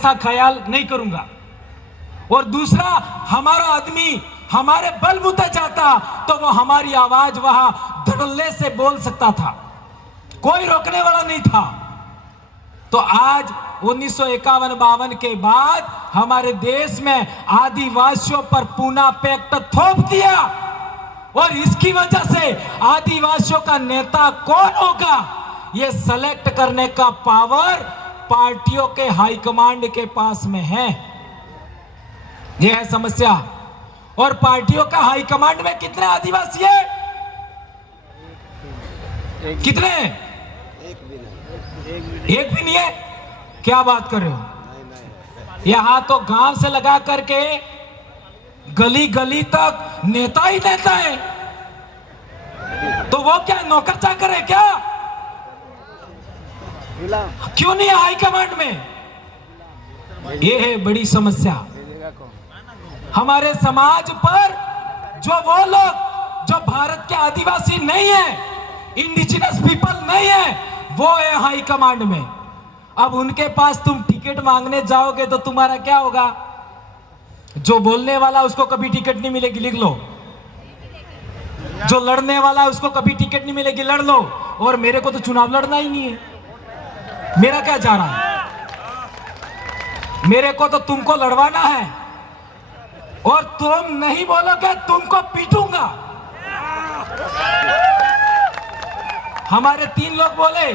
ऐसा ख्याल नहीं करूंगा। और दूसरा, हमारा आदमी हमारे बलबूते चाहता तो वो हमारी आवाज वहां धड़ल्ले से बोल सकता था, कोई रोकने वाला नहीं था। तो आज 1951-52 के बाद हमारे देश में आदिवासियों पर पूना पैक्ट थोप दिया, और इसकी वजह से आदिवासियों का नेता कौन होगा ये सेलेक्ट करने का पावर पार्टियों के हाईकमांड के पास में है। यह है समस्या। और पार्टियों का हाईकमांड में कितने आदिवासी है? कितने? एक भी नहीं है। क्या बात कर रहे हो? यहां तो गांव से लगा करके गली गली तक नेता ही नेता है। तो वो क्या नौकर चाकर है क्या? क्यों नहीं है हाईकमांड में? ये है बड़ी समस्या। हमारे समाज पर जो वो लोग जो भारत के आदिवासी नहीं है, इंडिजिनस पीपल नहीं है, वो है हाई कमांड में। अब उनके पास तुम टिकट मांगने जाओगे तो तुम्हारा क्या होगा? जो बोलने वाला उसको कभी टिकट नहीं मिलेगी, लिख लो। जो लड़ने वाला उसको कभी टिकट नहीं मिलेगी, लड़ लो। और मेरे को तो चुनाव लड़ना ही नहीं है, मेरा क्या जा रहा है? मेरे को तो तुमको लड़वाना है, और तुम नहीं बोलोगे तुमको पीटूंगा। हमारे 3 लोग बोले,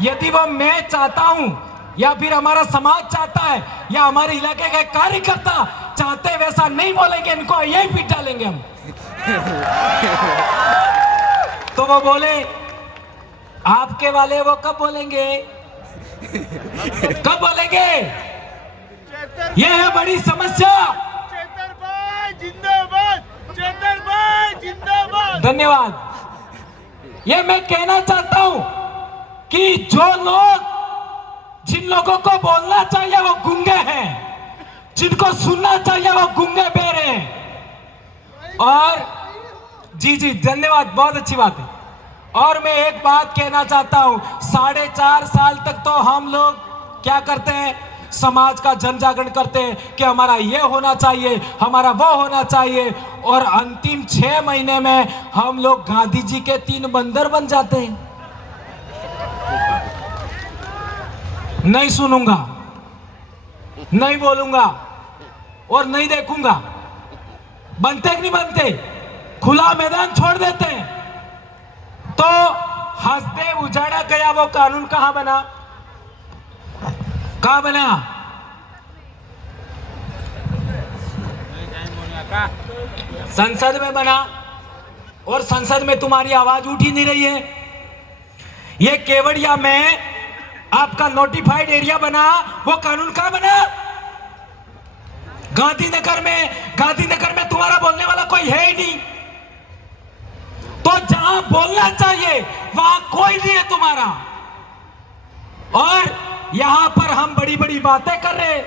यदि वो मैं चाहता हूं या फिर हमारा समाज चाहता है या हमारे इलाके के कार्यकर्ता चाहते वैसा नहीं बोलेंगे, इनको यही पीट डालेंगे हम। तो वो बोले, आपके वाले वो कब बोलेंगे? कब बोलेंगे? ये है बड़ी समस्या। जिंदाबाद, जिंदाबाद। धन्यवाद। ये मैं कहना चाहता हूं कि जो लोग, जिन लोगों को बोलना चाहिए वो गूंगे हैं, जिनको सुनना चाहिए वो गूंगे बेरे हैं। और जी धन्यवाद, बहुत अच्छी बात है। और मैं एक बात कहना चाहता हूं, 4.5 साल तक तो हम लोग क्या करते हैं, समाज का जन जागरण करते हैं कि हमारा ये होना चाहिए, हमारा वो होना चाहिए, और अंतिम 6 महीने में हम लोग गांधी जी के 3 बंदर बन जाते हैं। नहीं सुनूंगा, नहीं बोलूंगा और नहीं देखूंगा। बनते कि नहीं बनते? खुला मैदान छोड़ देते हैं। तो हंसते उजाड़ा गया वो कानून कहां बना? कहां बना? संसद में बना, और संसद में तुम्हारी आवाज उठ ही नहीं रही है। ये केवड़िया में आपका नोटिफाइड एरिया बना, वो कानून कहां बना? गांधीनगर में तुम्हारा बोलने वाला कोई है ही नहीं। तो जहां बोलना चाहिए वहां कोई नहीं है तुम्हारा, और यहां पर हम बड़ी बड़ी बातें कर रहे।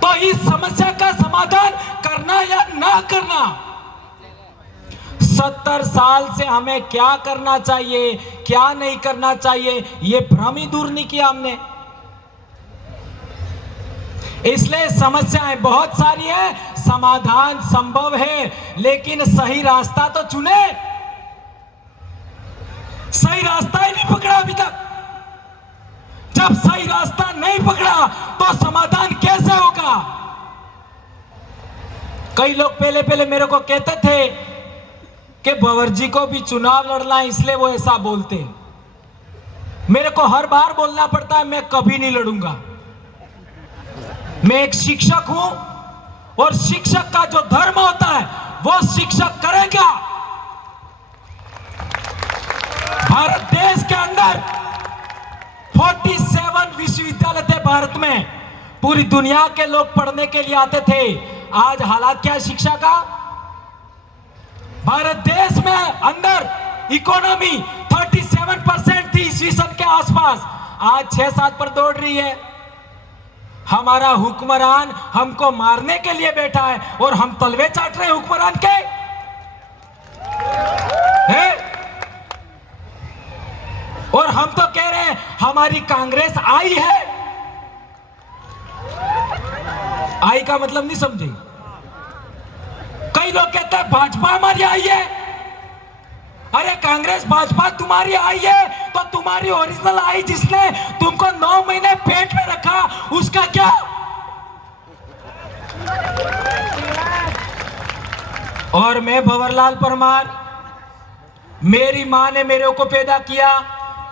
तो इस समस्या का समाधान करना या ना करना, 70 साल से हमें क्या करना चाहिए, क्या नहीं करना चाहिए, ये भ्रम ही दूर नहीं किया हमने। इसलिए समस्याएं बहुत सारी हैं, समाधान संभव है, लेकिन सही रास्ता तो चुने। सही रास्ता ही नहीं पकड़ा अभी तक। जब सही रास्ता नहीं पकड़ा तो समाधान कैसे होगा? कई लोग पहले मेरे को कहते थे कि भंवर जी को भी चुनाव लड़ना है, इसलिए वो ऐसा बोलते हैं। मेरे को हर बार बोलना पड़ता है, मैं कभी नहीं लड़ूंगा। मैं एक शिक्षक हूं, और शिक्षक का जो धर्म होता है वो शिक्षक करेगा। भारत देश के अंदर 47 विश्वविद्यालय थे भारत में, पूरी दुनिया के लोग पढ़ने के लिए आते थे। आज हालात क्या है शिक्षा का? भारत देश में अंदर इकोनॉमी 37% थी ईस्वी सन के आसपास, आज 6-7 पर दौड़ रही है। हमारा हुक्मरान हमको मारने के लिए बैठा है, और हम तलवे चाट रहे हैं हुक्मरान के। और हम तो कह रहे हैं हमारी कांग्रेस आई है, आई का मतलब नहीं समझे। कई लोग कहते हैं भाजपा हमारी आई है। अरे कांग्रेस भाजपा तुम्हारी आई है तो तुम्हारी ओरिजिनल आई जिसने तुमको 9 महीने पेट में रखा उसका क्या? और मैं भंवरलाल परमार, मेरी मां ने मेरे को पैदा किया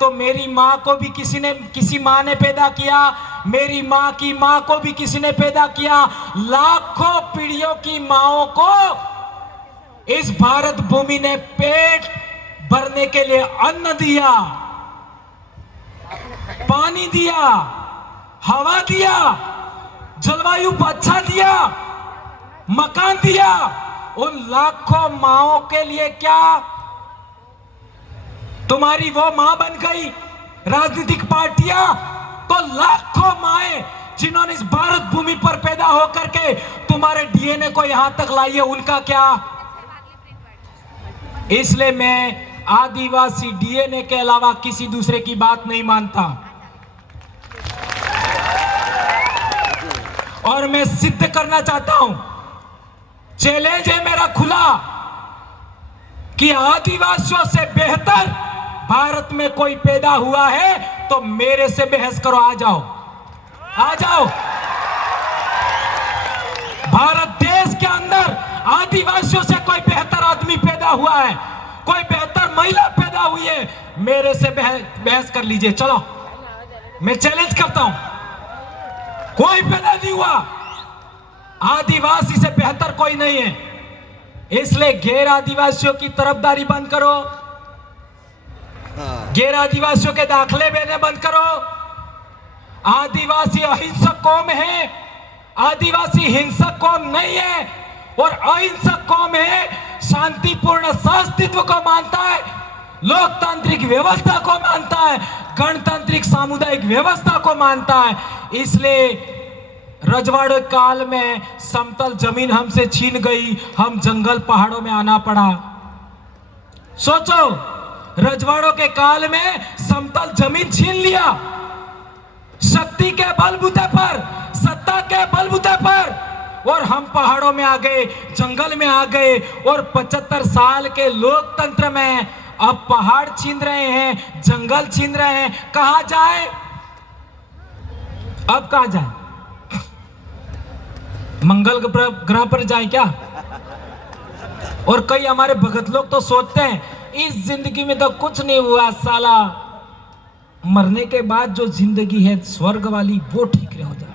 तो मेरी मां को भी किसी मां ने पैदा किया, मेरी मां की मां को भी किसी ने पैदा किया। लाखों पीढ़ियों की माओं को इस भारत भूमि ने पेट भरने के लिए अन्न दिया, पानी दिया, हवा दिया, जलवायु अच्छा दिया, मकान दिया। उन लाखों माओं के लिए क्या तुम्हारी वो मां बन गई राजनीतिक पार्टियां? तो लाखों माएं जिन्होंने इस भारत भूमि पर पैदा होकर के तुम्हारे डीएनए को यहां तक लाई है, उनका क्या? इसलिए मैं आदिवासी डीएनए के अलावा किसी दूसरे की बात नहीं मानता। और मैं सिद्ध करना चाहता हूं, चैलेंज है मेरा खुला, कि आदिवासियों से बेहतर भारत में कोई पैदा हुआ है तो मेरे से बहस करो। आ जाओ, आ जाओ। भारत देश के अंदर आदिवासियों से कोई बेहतर आदमी पैदा हुआ है, कोई बेहतर महिला पैदा हुई है, मेरे से बहस कर लीजिए। चलो, मैं चैलेंज करता हूं, कोई पैदा नहीं हुआ, आदिवासी से बेहतर कोई नहीं है। इसलिए गैर आदिवासियों की तरफदारी बंद करो, गैर आदिवासियों के दाखले देने बंद करो। आदिवासी अहिंसक कौम है, आदिवासी हिंसक कौम नहीं है। और अहिंसक कौम है, शांतिपूर्ण सहअस्तित्व को मानता है, लोकतांत्रिक व्यवस्था को मानता है, गणतांत्रिक सामुदायिक व्यवस्था को मानता है। इसलिए रजवाड़े काल में समतल जमीन हमसे छीन गई, हम जंगल पहाड़ों में आना पड़ा। सोचो, रजवाड़ों के काल में समतल जमीन छीन लिया, शक्ति के बलबूते पर, सत्ता के बलबूते पर, और हम पहाड़ों में आ गए, जंगल में आ गए। और 75 साल के लोकतंत्र में अब पहाड़ छीन रहे हैं, जंगल छीन रहे हैं। कहां जाए? अब कहां जाए? मंगल ग्रह पर जाए क्या? और कई हमारे भगत लोग तो सोचते हैं इस जिंदगी में तो कुछ नहीं हुआ साला, मरने के बाद जो जिंदगी है स्वर्ग वाली वो ठीक हो जाए।